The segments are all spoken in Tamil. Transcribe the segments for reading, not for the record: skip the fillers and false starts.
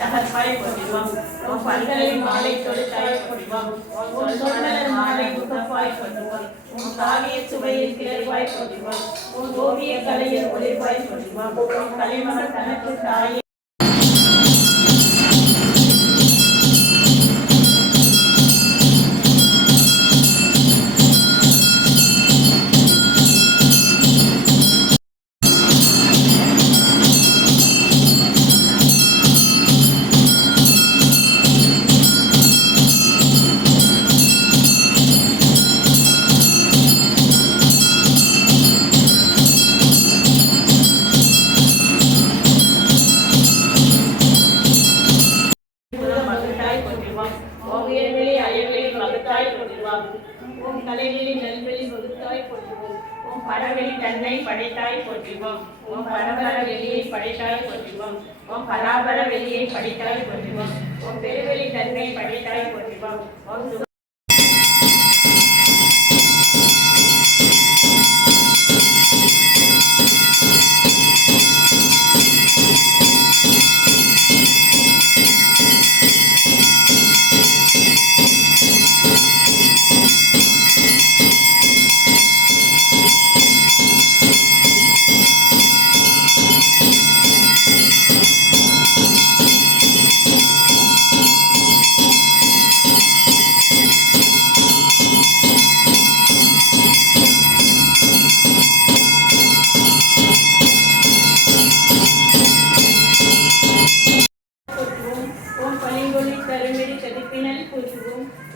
தகர்ப்பாய் போற்றிவோம். உம் பல்கலை மாலை தொழுத்தாய் போற்றிவோம். உம் சொல்மலர் மாலை முகப்பாய் போற்றிவோம். உம் காவிய சுவையில் கிளர்வாய் போற்றிவோம். உம் ஓவிய கலையில் ஒளிர்வாய் போற்றிவோம். உம் கலைமகள் தனக்கு தாயே ஓவியர்வெளி அயல்வெளி வகுத்தாய் போற்றுவோம். உம் கலைவெளி நல்வெளி வகுத்தாய் போற்றுவோம். உம் பரவெளி தன்னை படைத்தாய் போற்றுவோம். உம் பரபர வெளியை படைத்தாய் போற்றுவோம். உம் பராபர வெளியை படைத்தாய் போற்றுவோம். உம் பெருவெளி தன்னை படைத்தாய் போற்றுவோம். உம்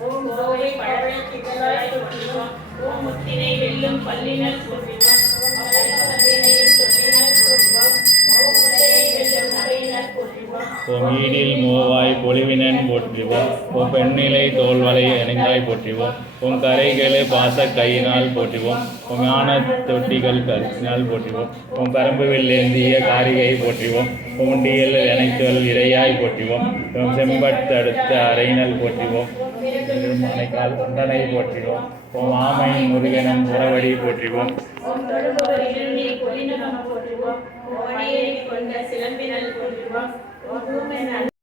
ஓம் கோவை பழவழ திகழாய் போற்றுவோம். ஓம் முத்தினை வெல்லும் பல்லினல் போற்றுவோம். ஓம் கலைமலர் சொல்லினல் போற்றுவோம். ஓம் முலையை வெல்லும் நகையினல் போற்றுவோம். ஓம் ஈடில் மூவாய் பொலிவினன் போற்றுவோம். ஓம் பெண்ணிலை தோல்வலை அணிந்தாய் போற்றுவோம். ஓம் கரைகளே பாச கையினால் போற்றுவோம். ஓம் ஞான தொட்டிகள் கருத்தினால் போற்றுவோம். ஓம் பரம்பு வெள்ளேந்திய காரிகை போற்றுவோம். ஓம் உண்டியல் அனைத்துகள் இறையாய் போற்றுவோம். ஓம் செம்பட்டடுத்த அறையினல் போற்றுவோம். மனைக்கால் ஒன்றனை போற்றுவோம். ஓம் ஆமை முருகனம் புறவடி போற்றுவோம். ஓம் தொழுபவர் இருநீர் பொலிநகம் போற்றுவோம். ஓம் அடியை கொண்ட சிலம்பினல் போற்றுவோம். ஓம்